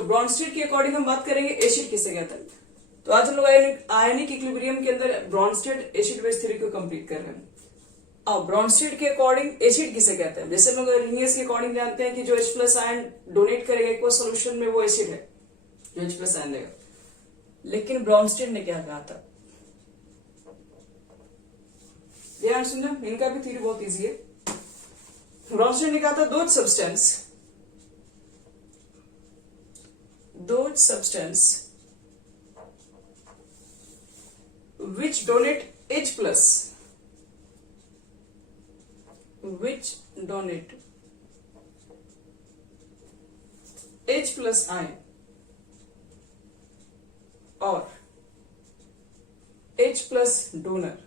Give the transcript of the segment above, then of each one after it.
चलो ब्रॉन्स्टेड के अकॉर्डिंग हम बात करेंगे एसिड किसे कहते हैं। तो आज हम लोग आयनिक इक्विलिब्रियम के अंदर ब्रॉन्स्टेड एसिड बेस थ्योरी को कंप्लीट कर रहे हैं। अब ब्रॉन्स्टेड के अकॉर्डिंग एसिड किसे कहते हैं, जैसे हम लोग लिनियस के अकॉर्डिंग जानते हैं कि जो H प्लस आयन डोनेट करेगा एक्वस सोल्यूशन में वो एसिड है जो H प्लस आयन देगा। लेकिन ब्रॉन्स्टेड ने क्या कहा था, ध्यान सुनना, इनका भी थ्योरी बहुत इजी है। ब्रॉन्स्टेड ने कहा था those substance which donate H plus ion or H plus donor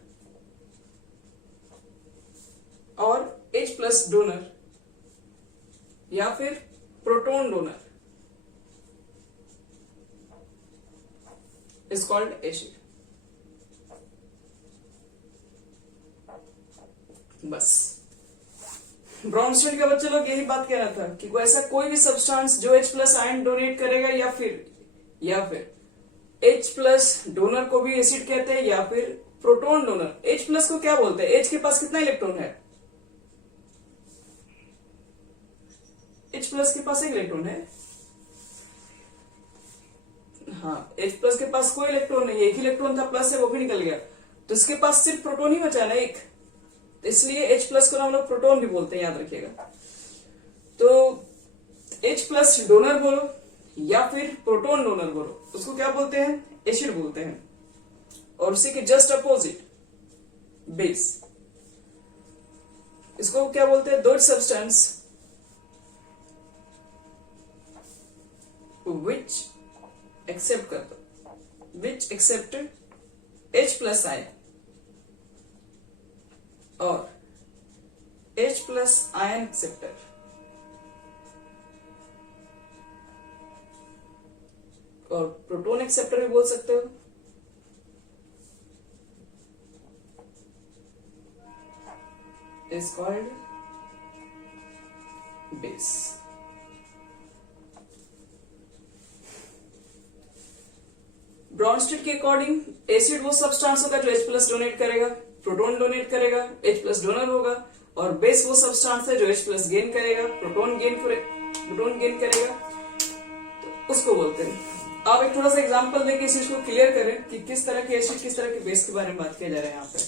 या फिर proton donor is called acid. बस ब्रॉन्स्टेड का बच्चे लोग यही बात कह रहा था कि कोई ऐसा कोई भी सब्सटेंस जो H प्लस आयन डोनेट करेगा या फिर H प्लस डोनर को भी एसिड कहते हैं या फिर प्रोटॉन डोनर। H प्लस को क्या बोलते हैं, H के पास कितना इलेक्ट्रॉन है, H प्लस के पास एक इलेक्ट्रॉन है। हाँ, H प्लस के पास कोई इलेक्ट्रॉन नहीं है, एक इलेक्ट्रॉन था प्लस है वो भी निकल गया, तो इसके पास सिर्फ प्रोटॉन ही बचा ना एक, इसलिए H प्लस को हम लोग प्रोटॉन भी बोलते हैं, याद रखिएगा। तो H प्लस डोनर बोलो या फिर प्रोटॉन डोनर बोलो, उसको क्या बोलते हैं, एसिड बोलते हैं। और उसी के जस्ट अपोजिट बेस, इसको क्या बोलते हैं, those substance which accept H plus ion और H plus ion acceptor और प्रोटॉन एक्सेप्टर भी बोल सकते हो। Is called base. ब्रॉन्स्टेड के अकॉर्डिंग एसिड वो सब्सटेंस होगा जो H प्लस डोनेट करेगा, प्रोटॉन डोनेट करेगा, H प्लस डोनर होगा, और बेस वो सब्सटेंस है जो H प्लस गेन करेगा, प्रोटॉन गेन करेगा, तो उसको बोलते हैं। आप एक थोड़ा सा एग्जांपल देके इस चीज को क्लियर करें कि किस तरह के एसिड किस तरह के बेस के बारे में बात किया जा रहा है यहाँ पे।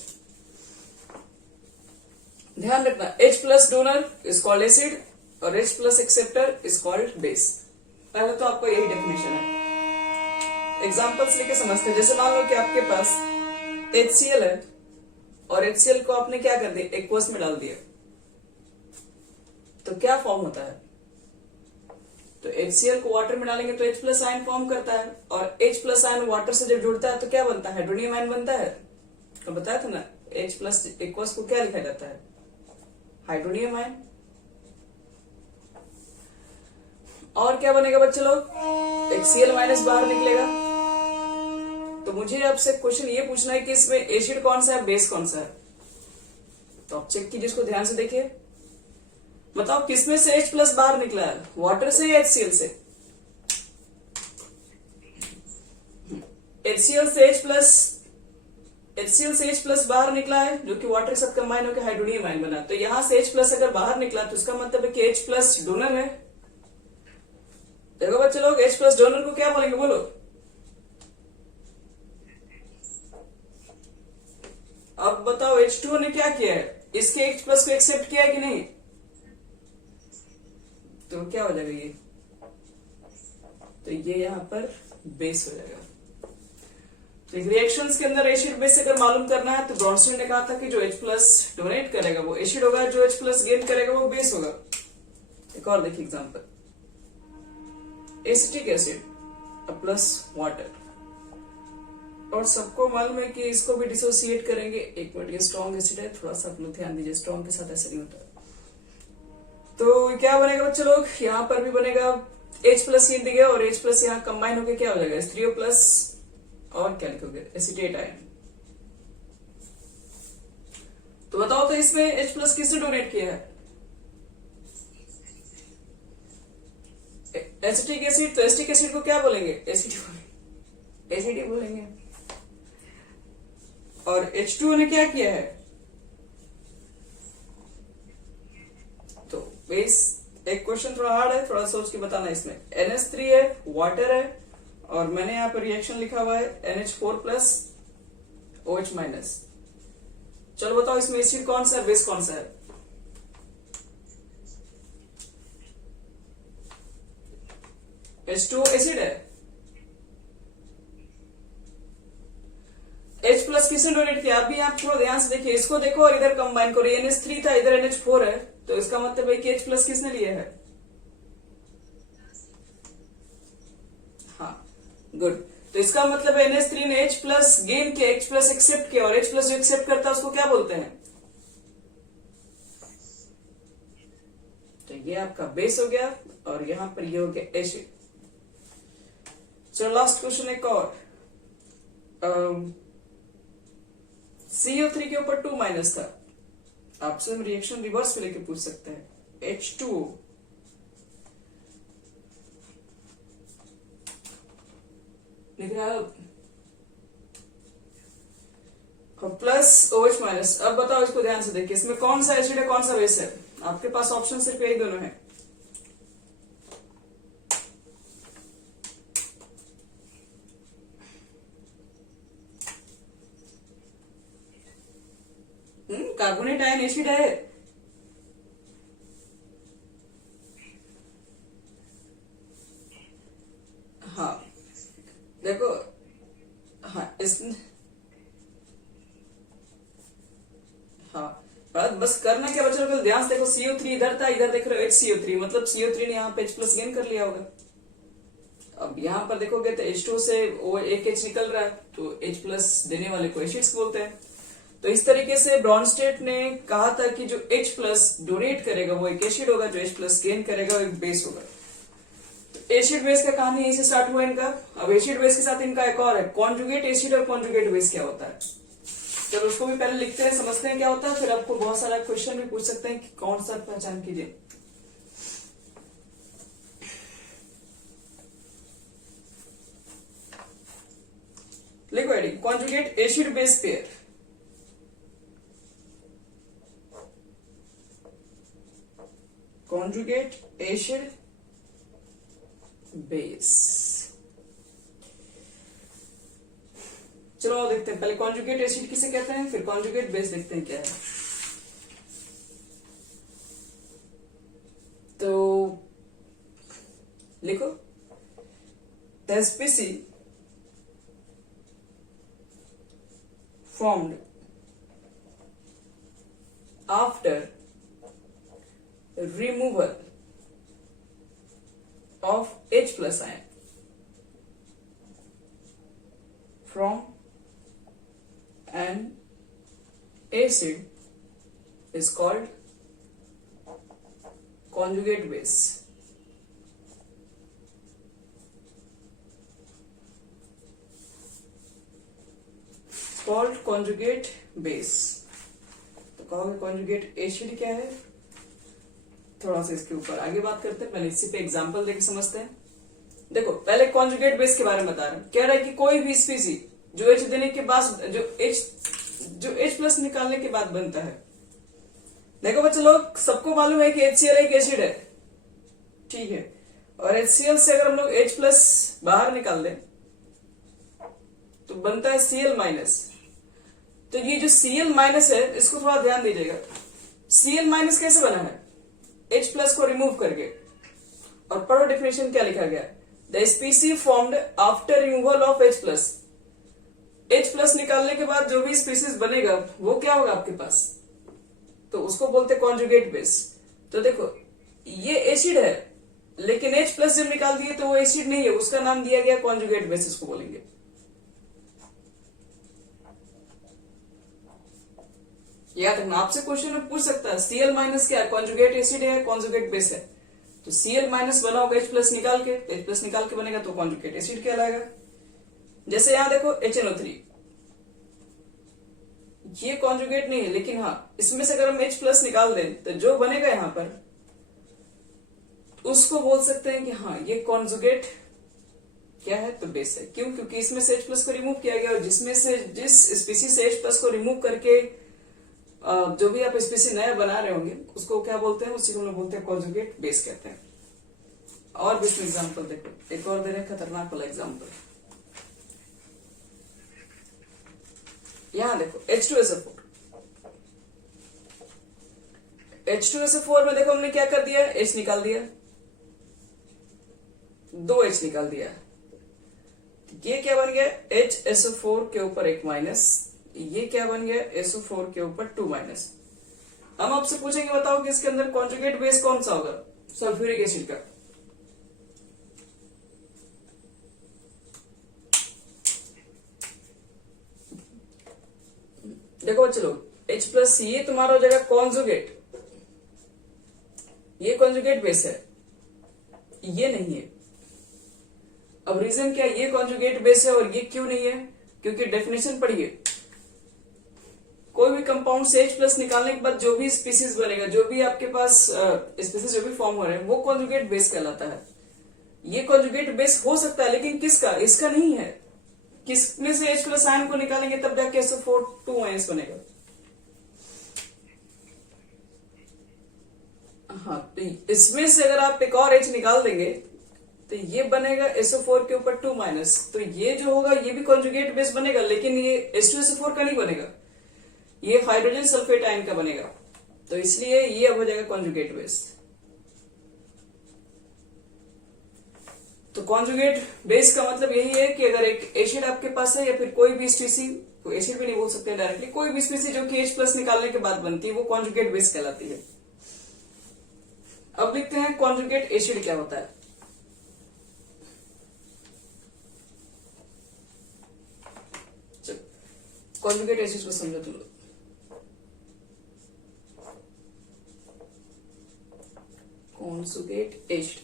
ध्यान रखना, H plus donor is called acid और H plus acceptor is called base. पहले तो आपको यही डेफिनेशन है, एग्जाम्पल्स लेके समझते हैं। जैसे मान लो कि आपके पास HCl है और HCl को आपने क्या कर दिया, एक्वस में डाल दिया, तो क्या फॉर्म होता है, तो HCl को वाटर में डालेंगे तो H प्लस आयन फॉर्म करता है, और H प्लस आयन वाटर से जब जुड़ता है तो क्या बनता है, हाइड्रोनियम आयन बनता है। तो बताया था ना, H प्लस एक्वस को क्या लिखा जाता है, हाइड्रोनियम आयन। और क्या बनेगा बच्चे लोग, HCl माइनस बाहर निकलेगा। तो मुझे आपसे क्वेश्चन ये पूछना है कि इसमें एसिड कौन सा है, बेस कौन सा है। तो आप चेक कीजिए, इसको ध्यान से देखिए, बताओ किसमें से H प्लस बाहर निकला है, वाटर से या HCl से। HCl से H प्लस बाहर निकला है जो कि वाटर के साथ कंबाइन होकर हाइड्रोनियम आयन बना। तो यहां से H प्लस अगर बाहर निकला तो इसका मतलब है कि H प्लस डोनर है। देखो बच्चे लोग, H प्लस डोनर को क्या बोलेंगे, बोलो। अब बताओ H2O ने क्या किया है, इसके H प्लस को एक्सेप्ट किया है कि नहीं, तो क्या हो जाएगा ये, तो ये यहां पर बेस हो जाएगा। तो रिएक्शंस के अंदर एसिड बेस अगर मालूम करना है तो ब्रॉन्स्टेड ने कहा था कि जो H प्लस डोनेट करेगा वो एसिड होगा, जो H प्लस गेन करेगा वो बेस होगा। एक और देखिए example, acetic acid plus water, और सबको मालूम है कि इसको भी डिसोसिएट करेंगे। एक मिनट, ये स्ट्रॉन्ग एसिड है, थोड़ा सा आप लोग ध्यान दीजिए, स्ट्रॉन्ग के साथ ऐसा नहीं होता। तो क्या बनेगा बच्चे लोग, यहां पर भी बनेगा H प्लस ही दिया और H प्लस यहाँ कंबाइन होकर क्या हो जाएगा, H3O प्लस, और क्या लिखोगे, एसिटेट आयन। तो बताओ तो इसमें H प्लस किसने डोनेट किया है, एसिटिक एसिड, तो एसिटिक एसिड को क्या बोलेंगे? एसिड बोलेंगे, एसिडी बोलेंगे। और H2O ने क्या किया है? तो बेस एक क्वेश्चन थोड़ा हार्ड है, थोड़ा सोच के बताना। इसमें NH3 है, वाटर है, और मैंने यहाँ पर रिएक्शन लिखा हुआ है NH4 प्लस OH माइनस। चलो बताओ इसमें एसिड कौन सा है, बेस कौन सा है? H2O एसिड है। H प्लस किसने डोनेट किया? अभी आप थोड़ा ध्यान से देखिए, इसको देखो और इधर कंबाइन करो। NH3 था, इधर NH4 है, तो इसका मतलब है कि H प्लस किसने लिया है? हाँ, गुड। तो इसका मतलब है NH3 ने H प्लस गेन किया, H प्लस एक्सेप्ट किया, और H प्लस जो एक्सेप्ट करता है उसको क्या बोलते हैं? तो ये आपका बेस हो गया, और यहां पर ये हो गया एसिड। चलो लास्ट क्वेश्चन एक और। CO3 के ऊपर 2 माइनस था, आपसे हम रिएक्शन रिवर्स में लेके पूछ सकते हैं। H2O लिख रहा है प्लस OH माइनस। अब बताओ इसको ध्यान से देखिए, इसमें कौन सा एसिड है, कौन सा बेस है? आपके पास ऑप्शन सिर्फ यही दोनों है। कार्बोनेट आयन एसिड है। हाँ देखो, हाँ हाँ, बस करना क्या बच्चों को, ध्यान से देखो। CO3 इधर था, इधर देख रहे हो HCO3, मतलब CO3 ने यहाँ पे H प्लस गेन कर लिया होगा। अब यहाँ पर देखोगे तो H2 से वो एक H निकल रहा है, तो H प्लस देने वाले को एसिड्स बोलते हैं। तो इस तरीके से ब्रॉनस्टेट ने कहा था कि जो H प्लस डोनेट करेगा वो एक एसिड होगा, जो H प्लस गेन करेगा वो एक बेस होगा। तो एसिड बेस का कहानी यहीं से स्टार्ट हुआ इनका। अब एसिड बेस के साथ इनका एक और है, कॉन्जुगेट एसिड और कॉन्जुगेट बेस क्या होता है। चलो उसको भी पहले लिखते हैं, समझते हैं क्या होता है, फिर आपको बहुत सारा क्वेश्चन भी पूछ सकते हैं कि कौन सा पहचान कीजिए। लिखो heading, conjugate acid base pair. Conjugate acid base. चलो देखते हैं, पहले कॉन्जुगेट एसिड किसे कहते हैं, फिर कॉन्जुगेट बेस देखते हैं क्या है। तो लिखो, the species formed after removal of H plus ion from an acid is called conjugate base. Called conjugate base. तो कहोगे कॉन्जुगेट एसिड क्या है, थोड़ा सा इसके ऊपर आगे बात करते हैं, पहले इसी पे एग्जांपल देके समझते हैं। देखो पहले कॉन्जुगेट बेस के बारे में बता रहे हैं, कह रहा है कि कोई भी स्पीसीज जो H देने के बाद जो H प्लस निकालने के बाद बनता है। देखो बच्चे लोग, सबको मालूम है कि HCl एक एसिड है, ठीक है, और HCl से अगर हम लोग H प्लस बाहर निकाल दें तो बनता है Cl माइनस। तो ये जो Cl माइनस है, इसको थोड़ा ध्यान दीजिएगा। Cl माइनस कैसे बना है? H प्लस को रिमूव करके। और पढ़ो डेफिनेशन क्या लिखा गया, the species formed after removal of H plus. H plus निकालने के बाद जो भी स्पीसीज बनेगा वो क्या होगा आपके पास, तो उसको बोलते कॉन्जुगेट बेस। तो देखो ये एसिड है, लेकिन H प्लस जब निकाल दिए तो वो एसिड नहीं है, उसका नाम दिया गया कॉन्जुगेट बेस, इसको बोलेंगे। याद रखना, आपसे क्वेश्चन में पूछ सकता है Cl माइनस क्या है, कॉन्जुगेट एसिड है, कॉन्जुगेट बेस है। तो Cl माइनस बना होगा H प्लस निकाल के, H प्लस निकाल के बनेगा तो कॉन्जुगेट एसिड कहलाएगा। जैसे यहां देखो HNO3, ये कॉन्जुगेट नहीं है, लेकिन हाँ इसमें से अगर हम H प्लस निकाल दें तो जो बनेगा यहां पर उसको बोल सकते हैं कि हाँ ये कॉन्जुगेट क्या है, तो बेस है। क्यों? क्योंकि इसमें से H प्लस को रिमूव किया गया और जिसमें से जिस स्पीसी से H प्लस को रिमूव करके जो भी आप स्पीसी नया बना रहे होंगे उसको क्या बोलते हैं, उसी को हम लोग बोलते हैं कॉन्जुगेट बेस कहते हैं। और भी इसमें एग्जाम्पल देखो, एक और दे रहे हैं खतरनाक वाला एग्जाम्पल। यहां देखो H2SO4, H2SO4 में देखो हमने क्या कर दिया, H निकाल दिया, 2 H निकाल दिया। ये क्या बन गया, HSO4 के ऊपर एक माइनस, ये क्या बन गया, SO4 के ऊपर 2 माइनस। हम आपसे पूछेंगे बताओ कि इसके अंदर कॉन्जुगेट बेस कौन सा होगा, सल्फ्यूरिक एसिड का। देखो बच्चे लोग, H प्लस ये तुम्हारा हो जाएगा कॉन्जुगेट, ये कॉन्जुगेट बेस है, ये नहीं है। अब रीजन क्या, ये कॉन्जुगेट बेस है और ये क्यों नहीं है, क्योंकि डेफिनेशन पढ़िए, कोई भी कंपाउंड से H प्लस निकालने के बाद जो भी स्पीसीज बनेगा, जो भी आपके पास स्पीसीज जो भी फॉर्म हो रहे हैं वो कॉन्जुगेट बेस कहलाता है। ये कॉन्जुगेट बेस हो सकता है लेकिन किसका, इसका नहीं है। किसमें से H प्लस आयन को निकालेंगे तब जाके SO4 2 आयंस बनेगा। हाँ, तो इसमें से अगर आप एक और H निकाल देंगे तो ये बनेगा SO4 के ऊपर 2 माइनस, तो ये जो होगा ये भी कॉन्जुगेट बेस बनेगा, लेकिन ये H2SO4 का नहीं बनेगा, ये हाइड्रोजन सल्फेट आयन का बनेगा। तो इसलिए ये अब हो जाएगा कॉन्जुगेट बेस। तो कॉन्जुगेट बेस का मतलब यही है कि अगर एक एसिड आपके पास है या फिर कोई भी स्पीसी, कोई एसिड भी नहीं बोल सकते डायरेक्टली, कोई भी स्पीसी जो कि H प्लस निकालने के बाद बनती है वो कॉन्जुगेट बेस कहलाती है। अब लिखते हैं कॉन्जुगेट एसिड क्या होता है। कॉन्जुगेट एसिड को समझो तुम लोग। कॉन्जुगेट एसिड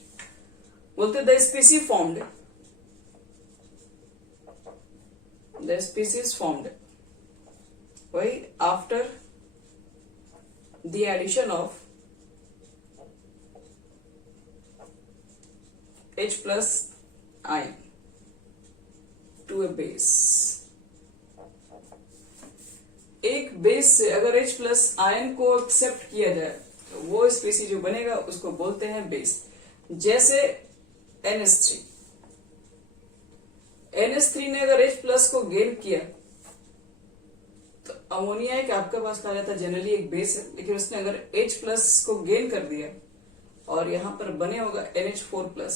बोलते द स्पीसीज फॉर्म्ड वही after the addition of H plus ion to a base. एक बेस से अगर H प्लस आयन को एक्सेप्ट किया जाए तो वो स्पीसी जो बनेगा उसको बोलते हैं बेस। जैसे NH3, NH3 ने अगर H प्लस को गेन किया तो अमोनिया एक आपके पास कहा जाता है जनरली एक बेस है, लेकिन उसने अगर H प्लस को गेन कर दिया और यहां पर बने होगा NH4 प्लस।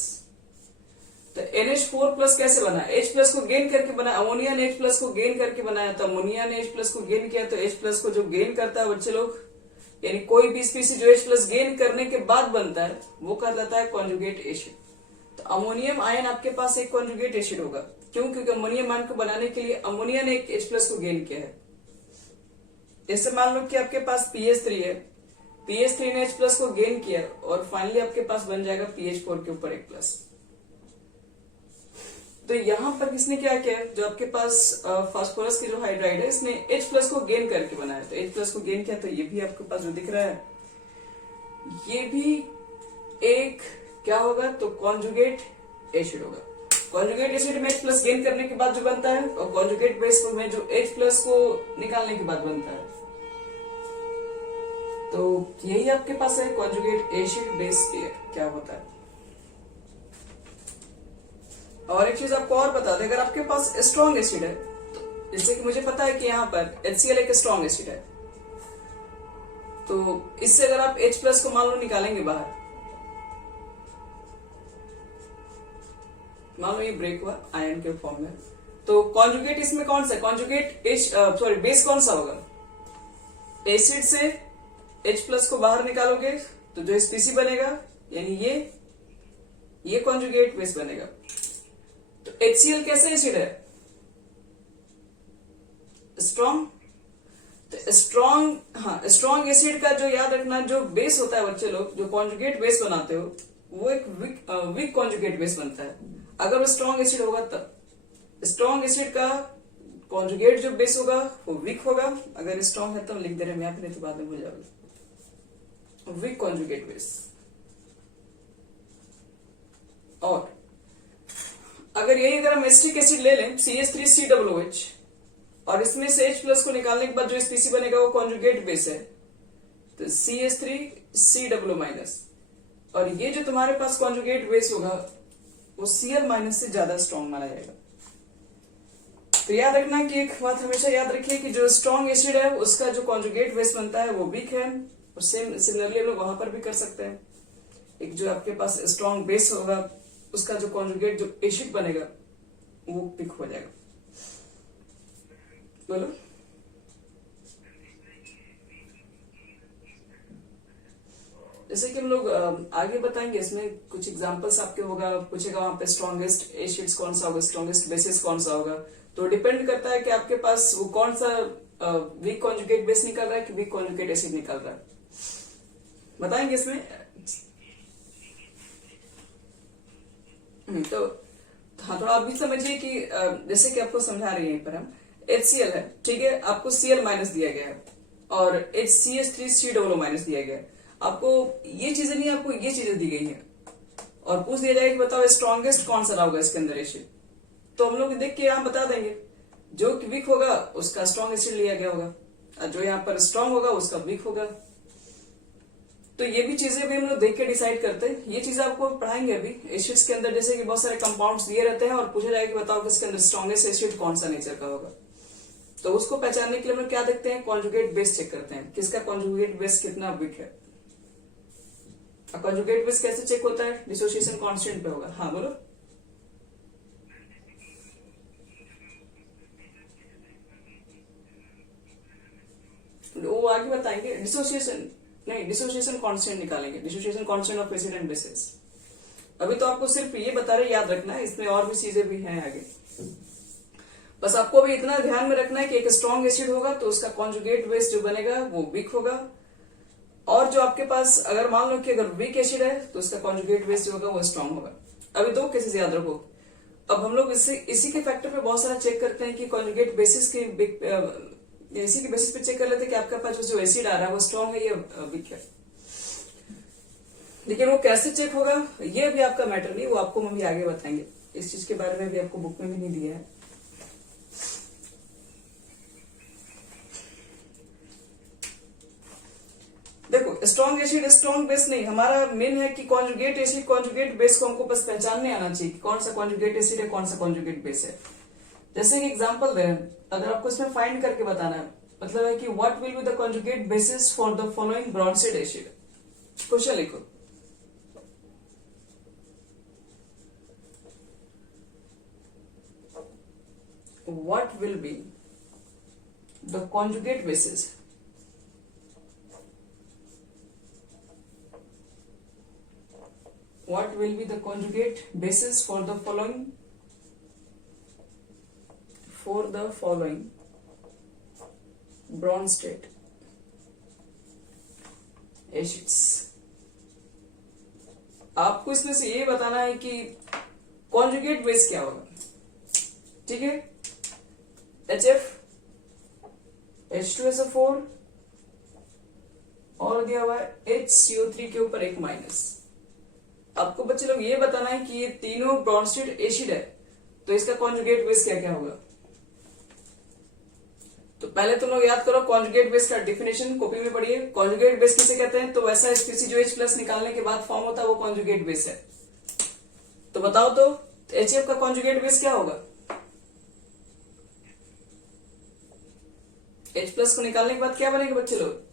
तो NH4 प्लस कैसे बना, H प्लस को गेन करके बना, अमोनिया ने H प्लस को गेन करके बनाया, तो अमोनिया ने H प्लस को गेन किया, तो H प्लस को जो गेन करता है बच्चे लोग, यानी कोई भी स्पीसी जो H प्लस गेन करने के बाद बनता है वो कहलाता है कॉन्जुगेट एसिड। तो अमोनियम आयन आपके पास एक कॉन्जुगेट एसिड होगा। क्यों? क्योंकि अमोनियम आयन को बनाने के लिए अमोनिया ने एक H प्लस को गेन किया है। जैसे मान लो कि आपके पास PH3 है, PH3 ने H प्लस को गेन किया और फाइनली आपके पास बन जाएगा PH4 के ऊपर एक प्लस। तो यहां पर किसने क्या किया, जो आपके पास फास्फोरस की जो हाइड्राइड है इसने H प्लस को गेन करके बनाया, तो H प्लस को गेन किया, तो ये भी आपके पास जो दिख रहा है ये भी एक क्या होगा, तो कॉन्जुगेट एसिड होगा। कॉन्जुगेट एसिड में H प्लस गेन करने के बाद जो बनता है और कॉन्जुगेट बेस में जो H प्लस को निकालने के बाद बनता है। तो यही आपके पास है कॉन्जुगेट एसिड बेस पेयर क्या होता है। और एक चीज आपको और बता दें, अगर आपके पास स्ट्रॉन्ग एसिड है, तो जैसे कि मुझे पता है कि यहाँ पर HCl एक स्ट्रॉन्ग एसिड है, तो इससे अगर आप H प्लस को मान लो निकालेंगे बाहर, मान लो ये ब्रेक हुआ आयन के फॉर्म में, तो कॉन्जुगेट इसमें कौन सा, कॉन्जुगेट बेस कौन सा होगा, एसिड से H प्लस को बाहर निकालोगे तो जो स्पीसी बनेगा यानी ये कॉन्जुगेट बेस बनेगा। तो HCl कैसे एसिड है, स्ट्रॉन्ग। तो स्ट्रॉन्ग एसिड का जो याद रखना, जो बेस होता है बच्चे लोग, जो कॉन्जुगेट बेस बनाते हो वो एक वीक कॉन्जुगेट बेस बनता है। अगर वो स्ट्रॉन्ग एसिड होगा तब स्ट्रॉन्ग एसिड का कॉन्जुगेट जो बेस होगा वो वीक होगा। अगर स्ट्रॉन्ग है तो लिख दे रहे हैं यहाँ पे, नहीं तो बाद में भूल जाओगे। Weak conjugate base. और अगर यही अगर हम एसिटिक एसिड ले लें CH3COOH और इसमें से H प्लस को निकालने के बाद जो स्पीसी बनेगा वो कॉन्जुगेट बेस है, तो CH3COO माइनस, और ये जो तुम्हारे पास कॉन्जुगेट बेस होगा वो Cl माइनस से ज्यादा स्ट्रॉन्ग माना जाएगा। तो याद रखना कि एक बात हमेशा याद रखिए कि जो स्ट्रॉन्ग एसिड है उसका जो कॉन्जुगेट बेस बनता है वो वीक है, और सिमिलरली हम लोग वहां पर भी कर सकते हैं। एक जो आपके पास स्ट्रॉन्ग बेस होगा उसका जो कॉन्जुगेट जो एसिड बनेगा वो वीक हो जाएगा। बोलो। जैसे कि हम लोग आगे बताएंगे, इसमें कुछ एग्जांपल्स आपके होगा, पूछेगा वहां पे स्ट्रॉन्गेस्ट एसिड्स कौन सा होगा, स्ट्रॉन्गेस्ट बेसिस कौन सा होगा, तो डिपेंड करता है कि आपके पास वो कौन सा वीक कॉन्जुगेट बेस निकल रहा है कि वीक कॉन्जुगेट एसिड निकल रहा है, बताएंगे इसमें। तो हाँ, थोड़ा आप भी समझिए कि जैसे कि आपको समझा रही है पर हम HCl है, ठीक है, आपको Cl माइनस दिया गया है और CH3COO माइनस दिया गया है, आपको ये चीजें नहीं, आपको ये चीजें दी गई है और पूछ दिया जाएगा कि बताओ स्ट्रॉन्गेस्ट कौन सा होगा इसके अंदर एसिड, तो हम लोग देख के यहाँ बता देंगे। जो वीक होगा उसका स्ट्रॉन्ग एसिड लिया गया होगा और जो यहाँ पर स्ट्रॉन्ग होगा उसका वीक होगा। तो ये भी चीजें भी हम लोग देख के डिसाइड करते हैं, ये चीजें आपको पढ़ाएंगे अभी। एसिड्स के अंदर जैसे कि बहुत सारे कंपाउंड्स दिए रहते हैं और पूछा जाएगा कि बताओ कि इसके अंदर स्ट्रॉन्गेस्ट एसिड कौन सा नेचर का होगा, तो उसको पहचानने के लिए हम लोग क्या देखते हैं, कॉन्जुगेट बेस चेक करते हैं, किसका कॉन्जुगेट बेस कितना वीक है। कॉन्जुगेट बेस कैसे चेक होता है, डिसोसिएशन कांस्टेंट पे होगा। हाँ बोलो। वो आगे बताएंगे, डिसोसिएशन नहीं, डिसोसिएशन कांस्टेंट निकालेंगे, dissociation constant of acid and bases. अभी तो आपको सिर्फ ये बता रहे, याद रखना है, इसमें और भी चीजें भी हैं आगे। बस आपको भी इतना ध्यान में रखना है कि एक स्ट्रॉन्ग एसिड होगा तो उसका कॉन्जुगेट बेस जो बनेगा वो वीक होगा, और जो आपके पास अगर मान लो कि अगर वीक एसिड है तो उसका कॉन्जुगेट बेस जो होगा वो स्ट्रॉन्ग होगा। अभी दो केसेस याद रखो। अब हम लोग इसी के फैक्टर पे बहुत सारा चेक करते हैं कि कॉन्जुगेट बेसिस के इसी के बेसिस पे चेक कर लेते हैं कि आपके पास जो एसिड आ रहा है वो स्ट्रॉन्ग है या वीक है। लेकिन वो कैसे चेक होगा ये भी आपका मैटर नहीं, वो आपको हम भी आगे बताएंगे, इस चीज के बारे में भी आपको बुक में भी नहीं दिया है। देखो, स्ट्रॉन्ग एसिड स्ट्रॉन्ग बेस नहीं, हमारा मेन है कि कॉन्जुगेट एसिड कॉन्जुगेट बेस को हमको बस पहचानने आना चाहिए कि कौन सा कॉन्जुगेट एसिड है कौन सा कॉन्जुगेट बेस है। जैसे कि एग्जांपल दे रहे हैं, अगर आपको इसमें फाइंड करके बताना है, मतलब है कि what will be the conjugate basis for the following Bronsted acid. Question लिखो, what will be the conjugate basis what will be the conjugate basis for the following Bronsted acids। आपको इसमें से ये बताना है कि कॉन्जुगेट बेस क्या होगा, ठीक है। HF H2SO4 और दिया हुआ है HCO3 के ऊपर एक माइनस। आपको बच्चे लोग ये बताना है कि ये तीनों ब्रॉन्स्टेड एसिड है तो इसका कॉन्जुगेट बेस क्या क्या होगा। तो पहले तुम लोग याद करो कॉन्जुगेट बेस का डिफिनेशन कॉपी में पढ़िए। कॉन्जुगेट बेस किसे कहते हैं, तो वैसा स्पीसी जो H+ निकालने के बाद फॉर्म होता है वो कॉन्जुगेट बेस है। तो बताओ तो HF का कॉन्जुगेट बेस क्या होगा। H+ को निकालने के बाद क्या बनेगा बच्चे लोग,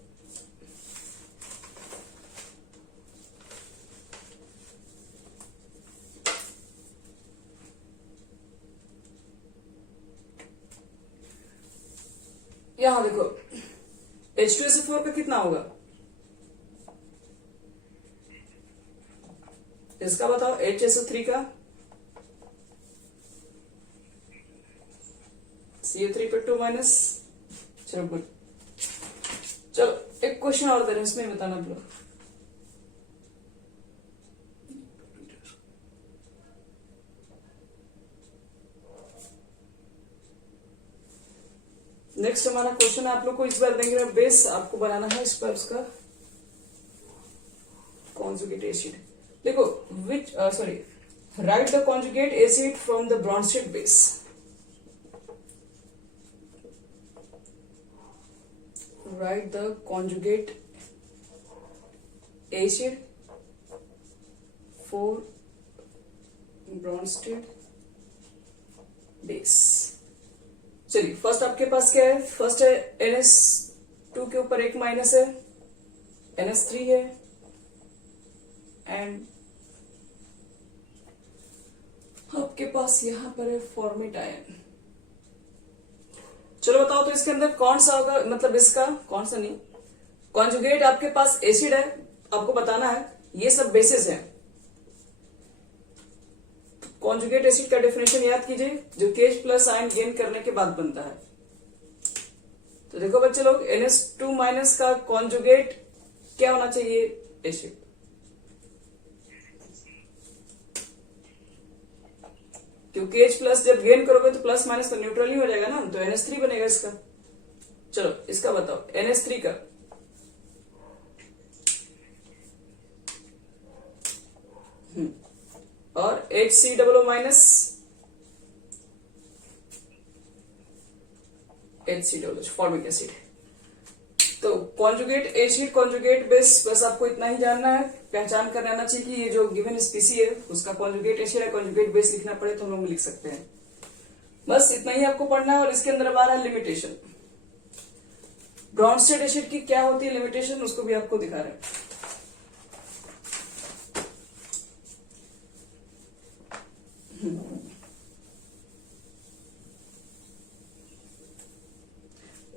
यहां देखो H2SO4 का कितना होगा, इसका बताओ। HSO3 का CO3 पे 2 माइनस। चलो गुड, चलो एक क्वेश्चन और दे रहे हैं, इसमें बताना आप लोग। नेक्स्ट हमारा क्वेश्चन है, आप लोग को इस बार देंगे बेस आपको बनाना है इस पर उसका कॉन्जुगेट एसिड। देखो which sorry Write the conjugate acid from the Bronsted base. Write the conjugate acid for Bronsted base. चलिए फर्स्ट आपके पास क्या है, फर्स्ट है NH2 के ऊपर एक माइनस है, NH3 है, एंड आपके पास यहां पर है फॉर्मेट आयन। चलो बताओ तो इसके अंदर कौन सा होगा, मतलब इसका कौन सा नहीं, कॉन्जुगेट आपके पास एसिड है, आपको बताना है, ये सब बेसिस है। कॉन्जुगेट एसिड का डेफिनेशन याद कीजिए, जो KH प्लस आयन गेन करने के बाद बनता है। तो देखो बच्चे लोग, NH2 माइनस का कॉन्जुगेट क्या होना चाहिए, एसिड। क्योंकि H प्लस जब गेन करोगे तो प्लस माइनस तो न्यूट्रल ही हो जाएगा ना, तो NH3 बनेगा इसका। चलो इसका बताओ, NH3 का और HCOO minus HCOO formic acid. तो कॉन्जुगेट एसिड, कॉन्जुगेट बेस, बस आपको इतना ही जानना है, पहचान कर आना चाहिए कि ये जो गिवन स्पीसी है उसका कॉन्जुगेट एसिड है, कॉन्जुगेट बेस लिखना पड़े तो हम लोग लिख सकते हैं। बस इतना ही आपको पढ़ना है। और इसके अंदर अब आ रहा है लिमिटेशन। ब्रॉन्स्टेड एसिड की क्या होती है लिमिटेशन, उसको भी आपको दिखा रहे हैं।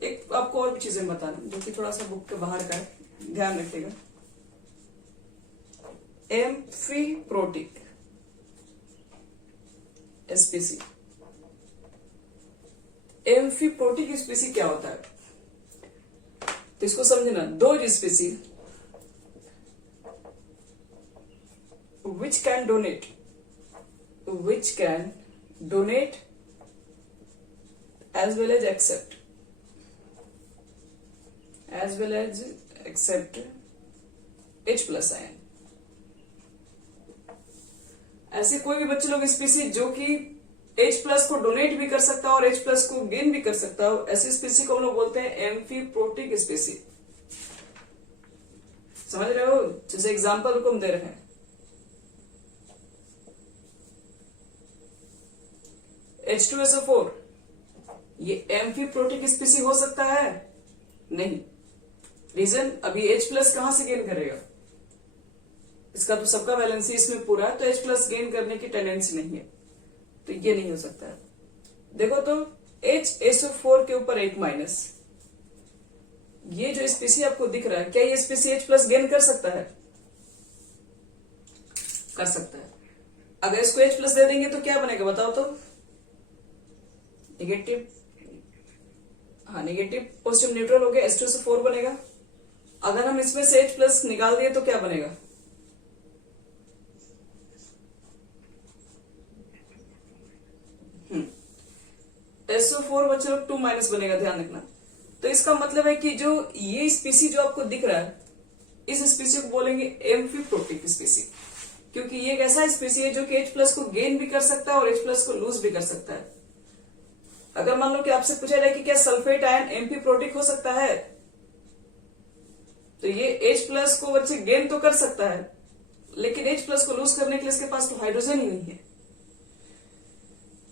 एक आपको और भी चीजें बताना जो कि थोड़ा सा बुक के बाहर का है, ध्यान रखिएगा। एम्फीप्रोटिक स्पीसी, एम्फीप्रोटिक स्पीसी क्या होता है, तो इसको समझना। दो स्पीसी which can donate as well as accept H plus ion. ऐसे कोई भी बच्चे लोग स्पीसी जो कि H प्लस को डोनेट भी कर सकता हो और H प्लस को गेन भी कर सकता हो, ऐसी स्पीसी को हम लोग बोलते हैं एम्फीप्रोटिक स्पीसी। समझ रहे हो, जैसे एग्जांपल को हम दे रहे हैं, H2SO4 ये एम्फीप्रोटिक स्पीसी हो सकता है? नहीं। रीजन, अभी H प्लस कहां से गेन करेगा, इसका तो सबका वैलेंसी इसमें पूरा है, तो H प्लस गेन करने की टेंडेंसी नहीं है, तो ये नहीं हो सकता है। देखो तो HSO4 के ऊपर एक माइनस, ये जो स्पीसी आपको दिख रहा है, क्या ये स्पीसी H प्लस गेन कर सकता है? कर सकता है। अगर इसको H प्लस दे देंगे तो क्या बनेगा बताओ तो, नेगेटिव, हाँ नेगेटिव पॉजिटिव न्यूट्रल हो गया, H2SO4 बनेगा। अगर हम इसमें से H प्लस निकाल दिए तो क्या बनेगा, SO4 बच्चे लोग 2 माइनस बनेगा, ध्यान रखना। तो इसका मतलब है कि जो ये स्पीसी जो आपको दिख रहा है, इस स्पीसी को बोलेंगे एम्फीप्रोटिक स्पीसी, क्योंकि ये एक ऐसा स्पीसी है जो कि H प्लस को गेन भी कर सकता है और H प्लस को लूज भी कर सकता है। अगर मान लो कि आपसे पूछा जाए कि क्या सल्फेट आयन एम्फीप्रोटिक हो सकता है, तो ये H प्लस को बच्चे गेन तो कर सकता है, लेकिन H प्लस को लूज करने के लिए इसके पास तो हाइड्रोजन ही नहीं है।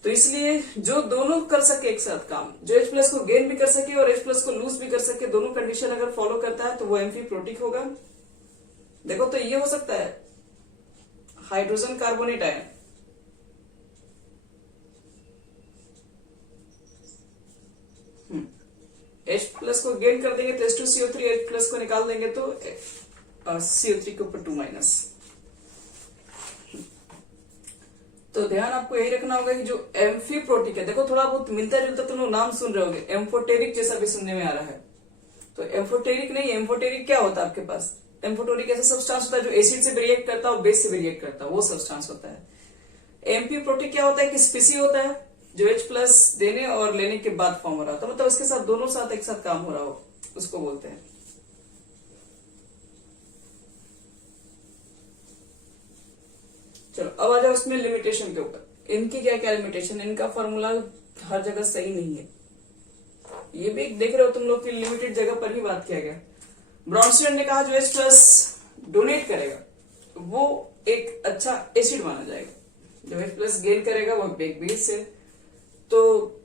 तो इसलिए जो दोनों कर सके एक साथ काम, जो H प्लस को गेन भी कर सके और H प्लस को लूज भी कर सके, दोनों कंडीशन अगर फॉलो करता है तो वो एम्फीप्रोटिक होगा। देखो तो ये हो सकता है hydrogen carbonate ion, H plus को गेन कर देंगे तो H2CO3, H प्लस को निकाल देंगे तो CO3 के ऊपर 2 माइनस। तो ध्यान आपको यही रखना होगा कि जो एम्फीप्रोटिक है, देखो थोड़ा बहुत मिलता जुलता तुम लोग नाम सुन रहे होगे, एम्फोटेरिक जैसा भी सुनने में आ रहा है। तो एम्फोटेरिक नहीं, एम्फोटेरिक क्या होता है आपके पास, एम्फोटेरिक ऐसा सब्सटेंस होता है जो एसिड से भी रिएक्ट करता है और बेस से भी रिएक्ट करता है, वो सब्सटेंस होता है। एम्फीप्रोटिक क्या होता है कि स्पीसी होता है जो H प्लस देने और लेने के बाद फॉर्म हो रहा होता है, मतलब उसके साथ दोनों साथ एक साथ काम हो रहा हो, उसको बोलते हैं। चलो अब आ जाओ उसमें लिमिटेशन के ऊपर। इनकी क्या क्या लिमिटेशन, इनका फॉर्मूला हर जगह सही नहीं है। ये भी देख रहे हो तुम लोग की लिमिटेड जगह पर ही बात किया गया। ब्रॉन्स्टेड ने कहा जो H प्लस डोनेट करेगा वो एक अच्छा एसिड माना जाएगा, जो H प्लस गेन करेगा वो एक बेस है। तो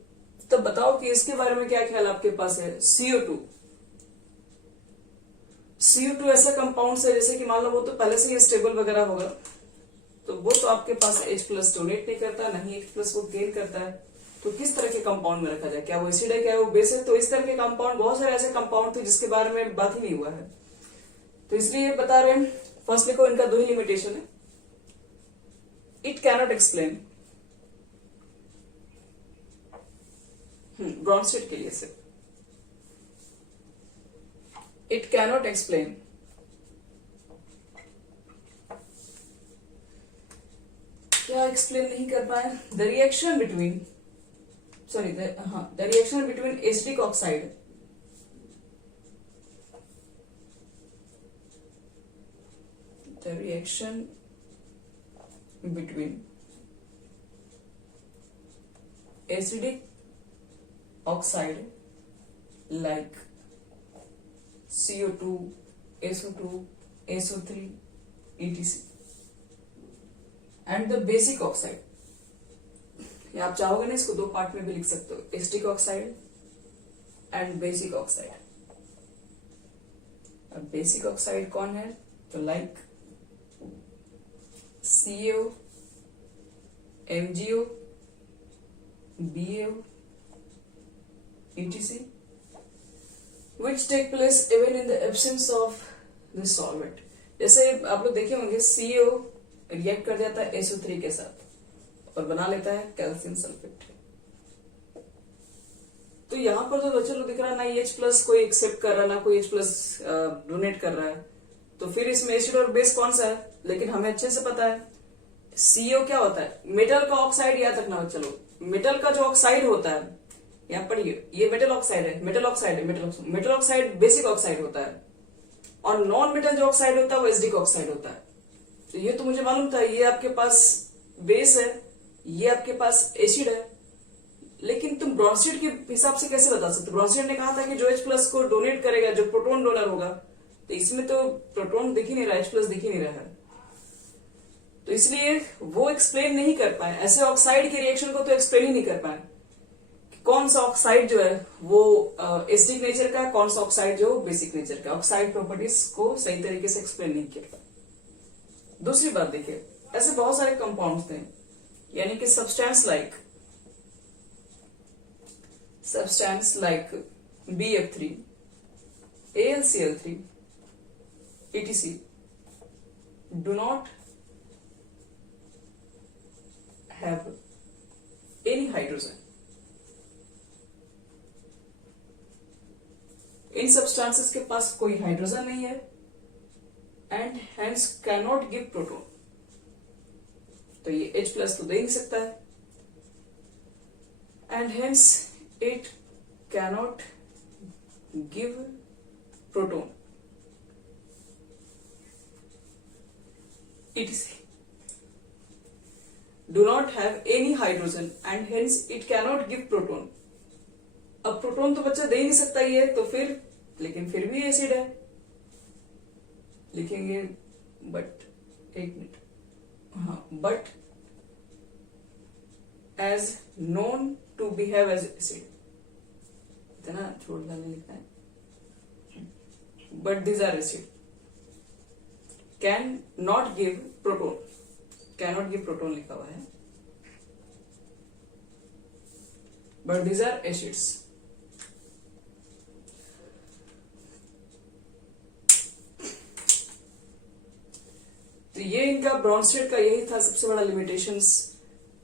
तब बताओ कि इसके बारे में क्या ख्याल आपके पास है। CO2 ऐसा कंपाउंड है जैसे कि मान लो वो तो पहले से ही स्टेबल वगैरह होगा, तो वो तो आपके पास H प्लस डोनेट नहीं करता, नहीं H प्लस वो गेन करता है। तो किस तरह के कंपाउंड में रखा जाए, क्या वो एसिड है, क्या वो बेस है। तो इस तरह के कंपाउंड, बहुत सारे ऐसे कंपाउंड थे जिसके बारे में बात ही नहीं हुआ है, तो इसलिए बता रहे हैं। फर्स्ट लिखो, इनका दो ही लिमिटेशन है। इट कैनॉट एक्सप्लेन, ब्रॉन्स्टेड के लिए सिर्फ, इट कैनॉट एक्सप्लेन क्या एक्सप्लेन नहीं कर पाए। The reaction between acidic oxide like CO2, SO2, SO3, etc. and the basic oxide, या आप चाहोगे ना इसको दो पार्ट में भी लिख सकते हो, acidic oxide and basic oxide. अब बेसिक ऑक्साइड कौन है, तो like CO, MgO, BaO, etc. which take place even in the absence of the solvent। जैसे आप लोग देखे होंगे CO रिएक्ट कर जाता है SO3 के साथ और बना लेता है कैल्शियम सल्फेट। तो यहाँ पर तो चलो दिख रहा है ना H प्लस कोई एक्सेप्ट कर रहा है ना कोई H प्लस डोनेट कर रहा है, तो फिर इसमें एसिड और बेस कौन सा है। लेकिन हमें अच्छे से पता है CO क्या होता है, मेटल का ऑक्साइड। याद रखना चलो, मेटल का जो ऑक्साइड होता है, यहाँ पढ़िए, ये मेटल ऑक्साइड है, मेटल ऑक्साइड बेसिक ऑक्साइड होता है, और नॉन मेटल जो ऑक्साइड होता है वो एसिडिक ऑक्साइड होता है। तो ये तो मुझे मालूम था, ये आपके पास बेस है, ये आपके पास एसिड है। लेकिन तुम ब्रॉन्स्टेड के हिसाब से कैसे बता सकते हो। ब्रॉन्स्टेड ने कहा था कि जो H प्लस को डोनेट करेगा, जो प्रोटोन डोनर होगा, तो इसमें तो प्रोटोन दिख ही नहीं रहा, H प्लस दिख ही नहीं रहा है, तो इसलिए वो एक्सप्लेन नहीं कर पाए। ऐसे ऑक्साइड के रिएक्शन को तो एक्सप्लेन ही नहीं कर पाए, कौन सा ऑक्साइड जो है वो एसिडिक नेचर का है, कौन सा ऑक्साइड जो बेसिक नेचर का। ऑक्साइड प्रॉपर्टीज को सही तरीके से एक्सप्लेन नहीं किया। दूसरी बात देखिए, ऐसे बहुत सारे कंपाउंड्स थे, यानी कि substance like BF3, AlCl3, etc. do not have any hydrogen. In substances के पास कोई हाइड्रोजन नहीं है and hence cannot give proton. तो ये H प्लस तो दे नहीं सकता है, and hence it cannot give proton. etc. do not have any hydrogen and hence it cannot give proton। अब प्रोटोन तो बच्चा दे ही नहीं सकता ये, तो फिर लेकिन फिर भी एसिड है, लिखेंगे बट, एक मिनट, हाँ, but as known to behave as acid, इतना छोड़ डालने लिखना है। But this are acid, can not give proton, cannot give proton लिखा हुआ है, बट दिस आर एसिड्स। तो ये इनका ब्रॉन्स्टेड का यही था सबसे बड़ा लिमिटेशंस।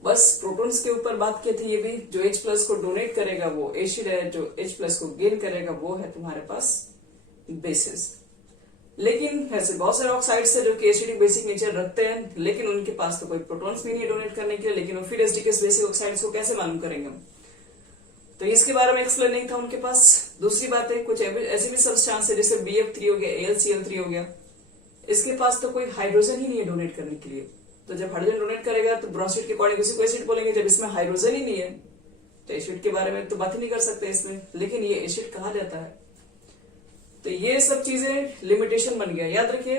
बस प्रोटॉन्स के ऊपर बात की थी। ये भी जो H प्लस को डोनेट करेगा वो एसिड है, जो H प्लस को गेन करेगा वो है तुम्हारे पास बेसिस। लेकिन ऐसे बहुत सारे ऑक्साइड्स है जो कि एसिडिक बेसिक नेचर रखते हैं, लेकिन उनके पास तो कोई प्रोटॉन्स भी नहीं है डोनेट करने के लिए, लेकिन वो फिर एसिडिक बेसिक ऑक्साइड्स को कैसे मालूम करेंगे हम। तो इसके बारे में एक्सप्लेन नहीं था उनके पास। दूसरी बात है, कुछ ऐसे भी सब्सटेंस है जैसे BF3 हो गया, AlCl3 हो गया, इसके पास तो कोई हाइड्रोजन ही नहीं है डोनेट करने के लिए, तो जब हाइड्रोजन डोनेट करेगा तो ब्रोंसशीट के अकॉर्डिंग उसी को एसिड बोलेंगे। जब इसमें हाइड्रोजन ही नहीं है तो एसिड के बारे में तो बात ही नहीं कर सकते इसमें, लेकिन ये एसिड कहा जाता है। तो ये सब चीजें लिमिटेशन बन गया, याद रखिए।